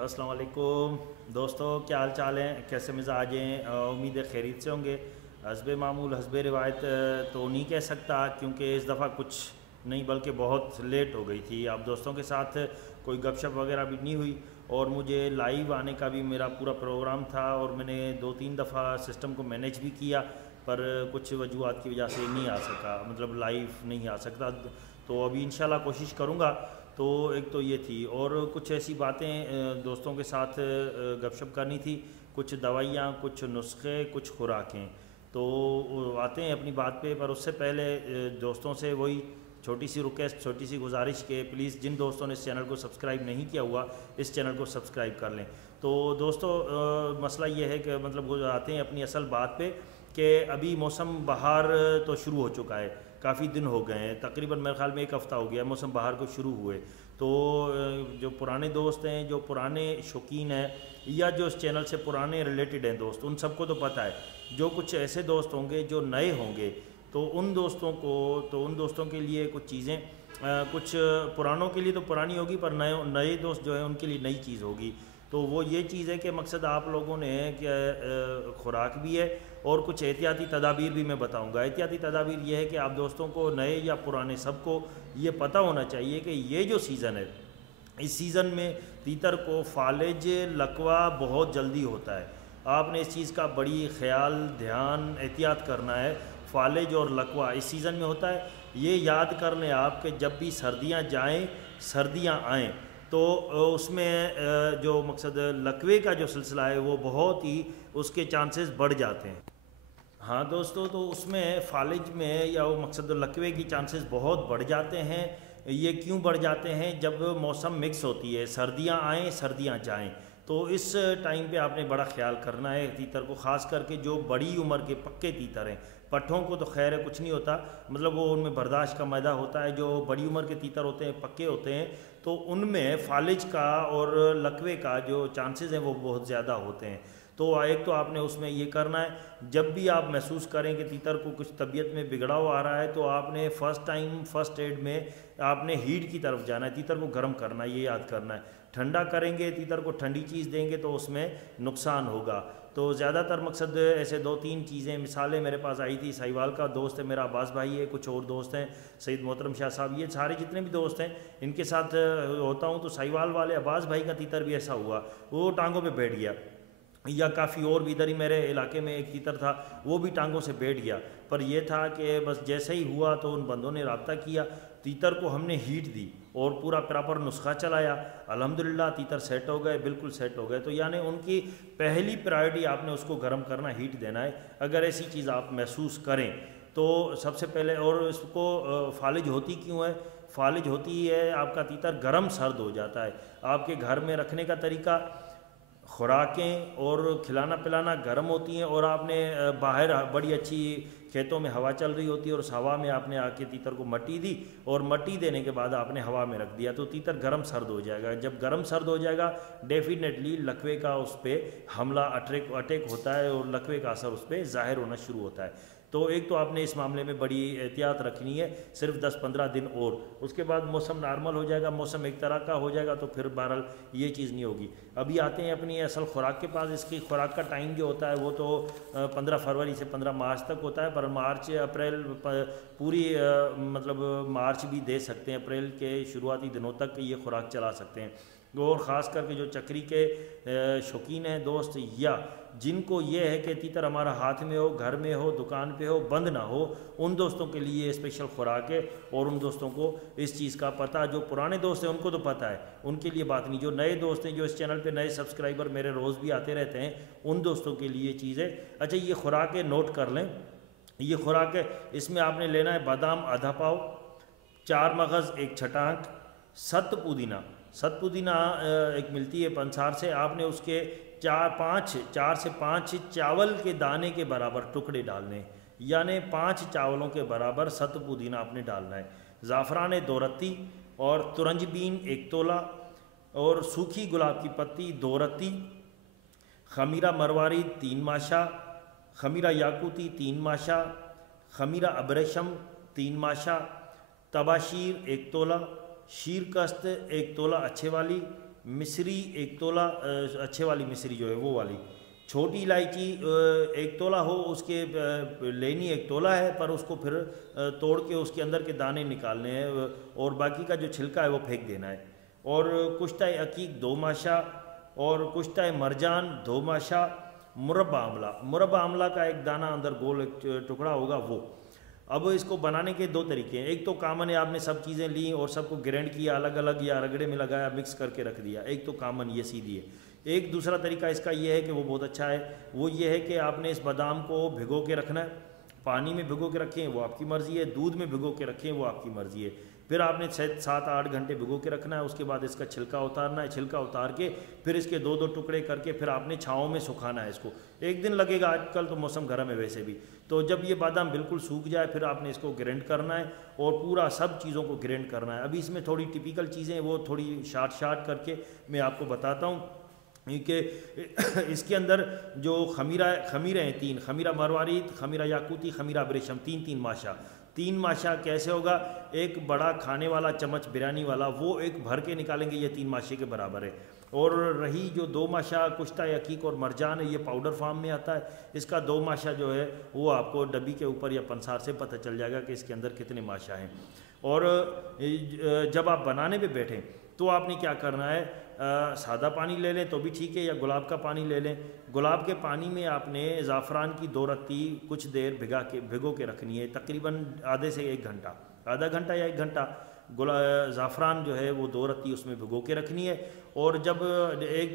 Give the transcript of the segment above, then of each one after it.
السلام علیکم دوستو، کیا حال چال ہیں؟ کیسے مزاج ہیں؟ امید ہے خیریت سے ہوں گے۔ حسب معمول حسب روایت تو نہیں کہہ سکتا، کیونکہ اس دفعہ کچھ نہیں بلکہ بہت لیٹ ہو گئی تھی۔ آپ دوستوں کے ساتھ کوئی گپ شپ وغیرہ بھی نہیں ہوئی، اور مجھے لائیو آنے کا بھی میرا پورا پروگرام تھا، اور میں نے 2-3 دفعہ سسٹم کو مینیج بھی کیا، پر کچھ وجوہات کی وجہ سے نہیں آ سکا، مطلب لائیو نہیں آ سکتا۔ تو ابھی انشاءاللہ کوشش کروں گا۔ تو ایک تو یہ تھی، اور کچھ ایسی باتیں دوستوں کے ساتھ گپ شپ کرنی تھی، کچھ دوائیاں، کچھ نسخے، کچھ خوراکیں، تو آتے ہیں اپنی بات پہ۔ پر اس سے پہلے دوستوں سے وہی چھوٹی سی ریکویسٹ، چھوٹی سی گزارش کہ پلیز جن دوستوں نے اس چینل کو سبسکرائب نہیں کیا ہوا، اس چینل کو سبسکرائب کر لیں۔ تو دوستو مسئلہ یہ ہے کہ مطلب آتے ہیں اپنی اصل بات پہ، کہ ابھی موسم بہار تو شروع ہو چکا ہے، کافی دن ہو گئے ہیں، تقریباً میرے خیال میں 1 ہفتہ ہو گیا موسم بہار کو شروع ہوئے۔ تو جو پرانے دوست ہیں، جو پرانے شوقین ہیں، یا جو اس چینل سے پرانے ریلیٹڈ ہیں دوست، ان سب کو تو پتہ ہے۔ جو کچھ ایسے دوست ہوں گے جو نئے ہوں گے، تو ان دوستوں کے لیے کچھ چیزیں، کچھ پرانوں کے لیے تو پرانی ہوگی، پر نئے دوست جو ہیں ان کے لیے نئی چیز ہوگی۔ تو وہ یہ چیز ہے کہ مقصد آپ لوگوں نے کہ خوراک بھی ہے، اور کچھ احتیاطی تدابیر بھی میں بتاؤں گا۔ احتیاطی تدابیر یہ ہے کہ آپ دوستوں کو، نئے یا پرانے، سب کو یہ پتہ ہونا چاہیے کہ یہ جو سیزن ہے، اس سیزن میں تیتر کو فالج، لقوہ بہت جلدی ہوتا ہے۔ آپ نے اس چیز کا بڑی خیال، دھیان، احتیاط کرنا ہے۔ فالج اور لقوہ اس سیزن میں ہوتا ہے۔ یہ یاد کر لیں آپ کہ جب بھی سردیاں جائیں، سردیاں آئیں، تو اس میں جو مقصد لقوے کا جو سلسلہ ہے وہ بہت ہی، اس کے چانسز بڑھ جاتے ہیں۔ ہاں دوستو، تو اس میں فالج میں یا وہ مقصد لقوے کی چانسز بہت بڑھ جاتے ہیں۔ یہ کیوں بڑھ جاتے ہیں؟ جب موسم مکس ہوتی ہے، سردیاں آئیں، سردیاں جائیں، تو اس ٹائم پہ آپ نے بڑا خیال کرنا ہے تیتر کو، خاص کر کے جو بڑی عمر کے پکے تیتر ہیں۔ پٹھوں کو تو خیر ہے، کچھ نہیں ہوتا، مطلب وہ ان میں برداشت کا میدہ ہوتا ہے۔ جو بڑی عمر کے تیتر ہوتے ہیں، پکے ہوتے ہیں، تو ان میں فالج کا اور لقوے کا جو چانسز ہیں وہ بہت زیادہ ہوتے ہیں۔ تو ایک تو آپ نے اس میں یہ کرنا ہے، جب بھی آپ محسوس کریں کہ تیتر کو کچھ طبیعت میں بگڑاؤ آ رہا ہے، تو آپ نے فرسٹ ایڈ میں آپ نے ہیٹ کی طرف جانا ہے، تیتر کو گرم کرنا ہے، یہ یاد کرنا ہے۔ ٹھنڈا کریں گے، تیتر کو ٹھنڈی چیز دیں گے تو اس میں نقصان ہوگا۔ تو زیادہ تر مقصد ایسے 2-3 چیزیں، مثالیں میرے پاس آئی تھی، ساہیوال کا دوست ہے میرا عباس بھائی ہے، کچھ اور دوست ہیں، سید محترم شاہ صاحب، یہ سارے جتنے بھی دوست ہیں ان کے ساتھ ہوتا ہوں۔ تو ساہیوال والے عباس بھائی کا تیتر بھی ایسا ہوا، وہ ٹانگوں پہ بیٹھ گیا، یا کافی اور بھی ادھر ہی میرے علاقے میں ایک تیتر تھا، وہ بھی ٹانگوں سے بیٹھ گیا۔ پر یہ تھا کہ بس جیسے ہی ہوا تو ان بندوں نے رابطہ کیا، تیتر کو ہم نے ہیٹ دی اور پورا پراپر نسخہ چلایا، الحمدللہ تیتر سیٹ ہو گئے، بالکل سیٹ ہو گئے۔ تو یعنی ان کی پہلی پرائرٹی آپ نے اس کو گرم کرنا، ہیٹ دینا ہے۔ اگر ایسی چیز آپ محسوس کریں تو سب سے پہلے، اور اس کو فالج ہوتی کیوں ہے؟ فالج ہوتی ہے، آپ کا تیتر گرم سرد ہو جاتا ہے۔ آپ کے گھر میں رکھنے کا طریقہ، خوراکیں اور کھلانا پلانا گرم ہوتی ہیں، اور آپ نے باہر بڑی اچھی کھیتوں میں ہوا چل رہی ہوتی ہے، اور اس ہوا میں آپ نے آ کے تیتر کو مٹی دی، اور مٹی دینے کے بعد آپ نے ہوا میں رکھ دیا، تو تیتر گرم سرد ہو جائے گا۔ جب گرم سرد ہو جائے گا، ڈیفینیٹلی لقوے کا اس پہ حملہ، اٹیک ہوتا ہے، اور لقوے کا اثر اس پہ ظاہر ہونا شروع ہوتا ہے۔ تو ایک تو آپ نے اس معاملے میں بڑی احتیاط رکھنی ہے، صرف 10-15 دن، اور اس کے بعد موسم نارمل ہو جائے گا، موسم ایک طرح کا ہو جائے گا، تو پھر بہرحال یہ چیز نہیں ہوگی۔ ابھی آتے ہیں اپنی اصل خوراک کے پاس۔ اس کی خوراک کا ٹائم جو ہوتا ہے وہ تو 15 فروری سے 15 مارچ تک ہوتا ہے، پر مارچ اپریل پوری مطلب مارچ بھی دے سکتے ہیں، اپریل کے شروعاتی دنوں تک یہ خوراک چلا سکتے ہیں۔ اور خاص کر کے جو چکری کے شوقین ہیں دوست، یا جن کو یہ ہے کہ تیتر ہمارا ہاتھ میں ہو، گھر میں ہو، دکان پہ ہو، بند نہ ہو، ان دوستوں کے لیے یہ اسپیشل خوراک ہے، اور ان دوستوں کو اس چیز کا پتہ، جو پرانے دوست ہیں ان کو تو پتہ ہے، ان کے لیے بات نہیں۔ جو نئے دوست ہیں، جو اس چینل پہ نئے سبسکرائبر میرے روز بھی آتے رہتے ہیں، ان دوستوں کے لیے یہ چیز ہے۔ اچھا، یہ خوراک ہے، نوٹ کر لیں، یہ خوراک ہے۔ اس میں آپ نے لینا ہے بادام آدھا پاؤ، 4 مغز 1 چھٹانک، ست پودینہ ایک ملتی ہے پنسار سے، آپ نے اس کے 4 سے 5 چاول کے دانے کے برابر ٹکڑے ڈالنے، یعنی 5 چاولوں کے برابر ست پودینہ آپ نے ڈالنا ہے۔ زعفران 2 رتی، اور ترنج بین 1 تولہ، اور سوکھی گلاب کی پتی 2 رتی، خمیرہ مرواری 3 ماشا، خمیرہ یاقوتی 3 ماشا، خمیرہ ابریشم 3 ماشا، تباشیر 1 تولہ، شیر کست 1 تولہ اچھے والی، مصری 1 تولہ، اچھے والی مصری جو ہے وہ والی، چھوٹی الائچی 1 تولہ ہو، اس کے لینی 1 تولہ ہے، پر اس کو پھر توڑ کے اس کے اندر کے دانے نکالنے ہیں اور باقی کا جو چھلکا ہے وہ پھینک دینا ہے۔ اور کشتہ عقیق 2 ماشا، اور کشتہ مرجان 2 ماشا، مربع آملہ، مربع آملہ کا ایک دانہ اندر گول ایک ٹکڑا ہوگا وہ۔ اب اس کو بنانے کے 2 طریقے ہیں، ایک تو کامن ہے، آپ نے سب چیزیں لیں اور سب کو گرینڈ کیا الگ الگ یا رگڑے میں لگایا مکس کر کے رکھ دیا، ایک تو کامن یہ سیدھی ہے۔ ایک دوسرا طریقہ اس کا یہ ہے کہ وہ بہت اچھا ہے، وہ یہ ہے کہ آپ نے اس بادام کو بھگو کے رکھنا ہے، پانی میں بھگو کے رکھیں وہ آپ کی مرضی ہے، دودھ میں بھگو کے رکھیں وہ آپ کی مرضی ہے۔ پھر آپ نے 7-8 گھنٹے بھگو کے رکھنا ہے، اس کے بعد اس کا چھلکا اتارنا ہے، چھلکا اتار کے پھر اس کے 2 ٹکڑے کر کے پھر آپ نے چھاؤں میں سکھانا ہے اس کو، 1 دن لگے گا، آج کل تو موسم گرم ہے ویسے بھی۔ تو جب یہ بادام بالکل سوکھ جائے پھر آپ نے اس کو گرینڈ کرنا ہے اور پورا سب چیزوں کو گرینڈ کرنا ہے۔ ابھی اس میں تھوڑی ٹپیکل چیزیں وہ تھوڑی شارٹ کر کے میں آپ کو بتاتا ہوں، کیونکہ اس کے اندر جو خمیرہ ہیں 3، خمیرہ مروارید، خمیرہ یاقوتی، خمیرہ ابریشم، 3 ماشا۔ 3 ماشا کیسے ہوگا؟ ایک بڑا کھانے والا چمچ بریانی والا وہ ایک بھر کے نکالیں گے، یہ 3 ماشے کے برابر ہے۔ اور رہی جو 2 ماشا کشتہ عقیق اور مرجان ہے، یہ پاؤڈر فارم میں آتا ہے، اس کا 2 ماشا جو ہے وہ آپ کو ڈبی کے اوپر یا پنسار سے پتہ چل جائے گا کہ اس کے اندر کتنے ماشا ہیں۔ اور جب آپ بنانے پہ بیٹھیں تو آپ نے کیا کرنا ہے، سادہ پانی لے لیں تو بھی ٹھیک ہے، یا گلاب کا پانی لے لیں۔ گلاب کے پانی میں آپ نے زعفران کی 2 رتی کچھ دیر بھگو کے رکھنی ہے، تقریباً آدھے سے 1 گھنٹہ، آدھا گھنٹہ یا 1 گھنٹہ۔ زعفران جو ہے وہ 2 رتی اس میں بھگو کے رکھنی ہے، اور جب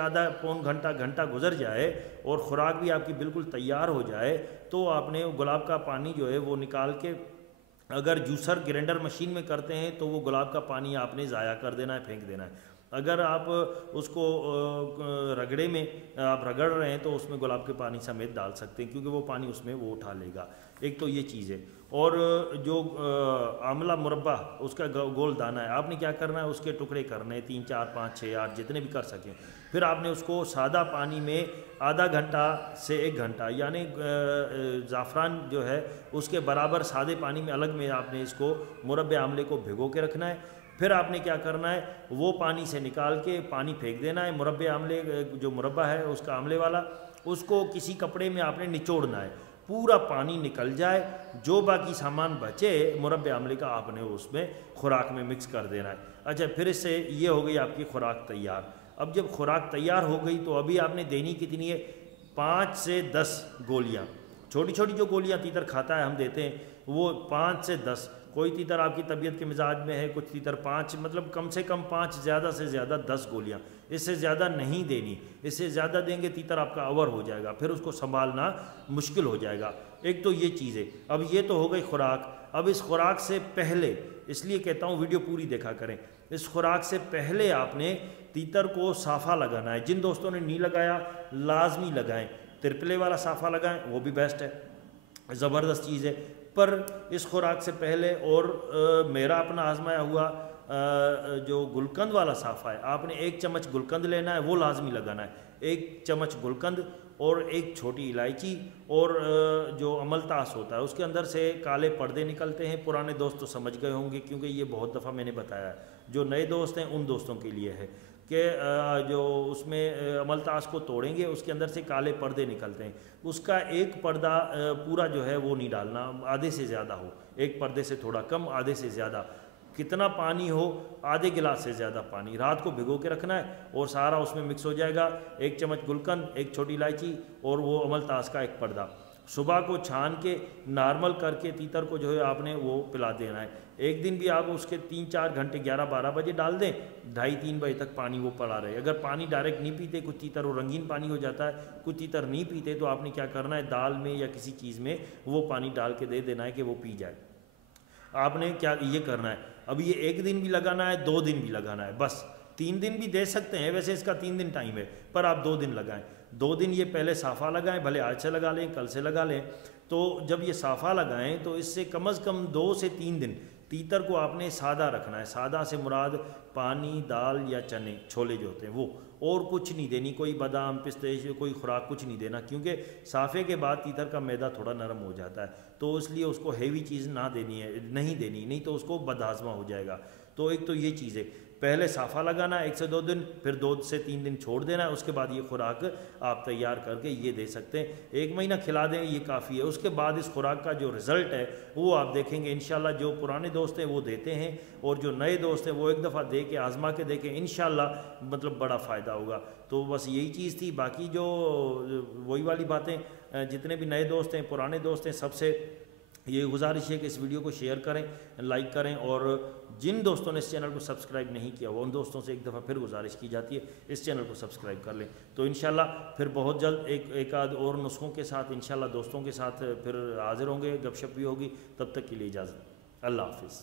آدھا پون گھنٹہ گزر جائے اور خوراک بھی آپ کی بالکل تیار ہو جائے تو آپ نے گلاب کا پانی جو ہے وہ نکال کے، اگر جوسر گرینڈر مشین میں کرتے ہیں تو وہ گلاب کا پانی آپ نے ضائع کر دینا ہے، پھینک دینا ہے۔ اگر آپ اس کو رگڑے میں آپ رگڑ رہے ہیں تو اس میں گلاب کے پانی سمیت ڈال سکتے ہیں، کیونکہ وہ پانی اس میں وہ اٹھا لے گا۔ ایک تو یہ چیز ہے۔ اور جو آملہ مربع اس کا گول دانہ ہے، آپ نے کیا کرنا ہے، اس کے ٹکڑے کرنے ہیں 3 4 5 6 8 جتنے بھی کر سکیں۔ پھر آپ نے اس کو سادہ پانی میں آدھا گھنٹہ سے 1 گھنٹہ، یعنی زعفران جو ہے اس کے برابر سادے پانی میں الگ میں آپ نے اس کو مربع آملے کو بھگو کے رکھنا ہے۔ پھر آپ نے کیا کرنا ہے، وہ پانی سے نکال کے پانی پھینک دینا ہے، مربع آملے جو مربع ہے اس کا آملے والا، اس کو کسی کپڑے میں آپ نے نچوڑنا ہے، پورا پانی نکل جائے، جو باقی سامان بچے مربع آملے کا آپ نے اس میں خوراک میں مکس کر دینا ہے۔ اچھا، پھر اس سے یہ ہو گئی آپ کی خوراک تیار۔ اب جب خوراک تیار ہو گئی تو ابھی آپ نے دینی کتنی ہے، 5 سے 10 گولیاں، چھوٹی چھوٹی جو گولیاں تیتر کھاتا ہے ہم دیتے ہیں وہ 5 سے 10۔ کوئی تیتر آپ کی طبیعت کے مزاج میں ہے، کچھ تیتر 5، مطلب کم سے کم 5، زیادہ سے زیادہ 10 گولیاں، اس سے زیادہ نہیں دینی، اس سے زیادہ دیں گے تیتر آپ کا اور ہو جائے گا، پھر اس کو سنبھالنا مشکل ہو جائے گا۔ ایک تو یہ چیز ہے۔ اب یہ تو ہو گئی خوراک۔ اب اس خوراک سے پہلے، اس لیے کہتا ہوں ویڈیو پوری دیکھا کریں، اس خوراک سے پہلے آپ نے تیتر کو صافہ لگانا ہے۔ جن دوستوں نے نہیں لگایا لازمی لگائیں، ترپلے والا صافہ لگائیں، وہ بھی بیسٹ ہے، زبردست چیز ہے۔ پر اس خوراک سے پہلے، اور میرا اپنا آزمایا ہوا جو گلقند والا صافہ ہے، آپ نے 1 چمچ گلقند لینا ہے، وہ لازمی لگانا ہے، 1 چمچ گلقند اور 1 چھوٹی الائچی، اور جو عملتاس ہوتا ہے اس کے اندر سے کالے پردے نکلتے ہیں، پرانے دوست تو سمجھ گئے ہوں گے کیونکہ یہ بہت دفعہ میں نے بتایا ہے، جو نئے دوست ہیں ان دوستوں کے لیے ہے کہ جو اس میں عملتاس کو توڑیں گے اس کے اندر سے کالے پردے نکلتے ہیں، اس کا 1 پردہ پورا جو ہے وہ نہیں ڈالنا، آدھے سے زیادہ ہو، 1 پردے سے تھوڑا کم، آدھے سے زیادہ، کتنا پانی ہو، آدھے گلاس سے زیادہ پانی، رات کو بھگو کے رکھنا ہے اور سارا اس میں مکس ہو جائے گا۔ 1 چمچ گلقند، 1 چھوٹی الائچی اور وہ عملتاس کا 1 پردہ، صبح کو چھان کے نارمل کر کے تیتر کو جو ہے آپ نے وہ پلا دینا ہے۔ ایک دن بھی آپ اس کے 3-4 گھنٹے 11-12 بجے ڈال دیں، 2:30-3 بجے تک پانی وہ پڑا رہے۔ اگر پانی ڈائریکٹ نہیں پیتے، کچھ تیتر وہ رنگین پانی ہو جاتا ہے، کچھ تیتر نہیں پیتے، تو آپ نے کیا کرنا ہے، دال میں یا کسی چیز میں وہ پانی ڈال کے دے دینا ہے کہ وہ پی جائے۔ آپ نے کیا یہ کرنا ہے، اب یہ 1 دن بھی لگانا ہے، 2 دن بھی لگانا ہے، بس 3 دن بھی دے سکتے ہیں، ویسے اس کا 3 دن ٹائم ہے، پر آپ 2 دن لگائیں۔ 2 دن یہ پہلے صافہ لگائیں، بھلے آج سے لگا لیں، کل سے لگا لیں۔ تو جب یہ صافہ لگائیں تو اس سے کم از کم 2 سے 3 دن تیتر کو آپ نے سادہ رکھنا ہے۔ سادہ سے مراد پانی، دال یا چنے، چھولے جو ہوتے ہیں وہ، اور کچھ نہیں دینی، کوئی بادام پستے کوئی خوراک کچھ نہیں دینا، کیونکہ صافے کے بعد تیتر کا معدہ تھوڑا نرم ہو جاتا ہے، تو اس لیے اس کو ہیوی چیز نہیں دینی، نہیں تو اس کو بد ہاضمہ ہو جائے گا۔ تو ایک تو یہ چیز ہے۔ پہلے صافہ لگانا 1 سے 2 دن، پھر 2 سے 3 دن چھوڑ دینا ہے، اس کے بعد یہ خوراک آپ تیار کر کے یہ دے سکتے ہیں، 1 مہینہ کھلا دیں یہ کافی ہے۔ اس کے بعد اس خوراک کا جو رزلٹ ہے وہ آپ دیکھیں گے انشاءاللہ۔ جو پرانے دوست ہیں وہ دیتے ہیں، اور جو نئے دوست ہیں وہ ایک دفعہ دے کے آزما کے دیکھیں، انشاءاللہ مطلب بڑا فائدہ ہوگا۔ تو بس یہی چیز تھی، باقی جو وہی والی باتیں، جتنے بھی نئے دوست ہیں پرانے دوست ہیں سب سے یہ گزارش ہے کہ اس ویڈیو کو شیئر کریں، لائک کریں، اور جن دوستوں نے اس چینل کو سبسکرائب نہیں کیا وہ ان دوستوں سے ایک دفعہ پھر گزارش کی جاتی ہے اس چینل کو سبسکرائب کر لیں۔ تو انشاءاللہ پھر بہت جلد ایک آدھ اور نسخوں کے ساتھ انشاءاللہ دوستوں کے ساتھ پھر حاضر ہوں گے، گپ شپ بھی ہوگی۔ تب تک کے لیے اجازت، اللہ حافظ۔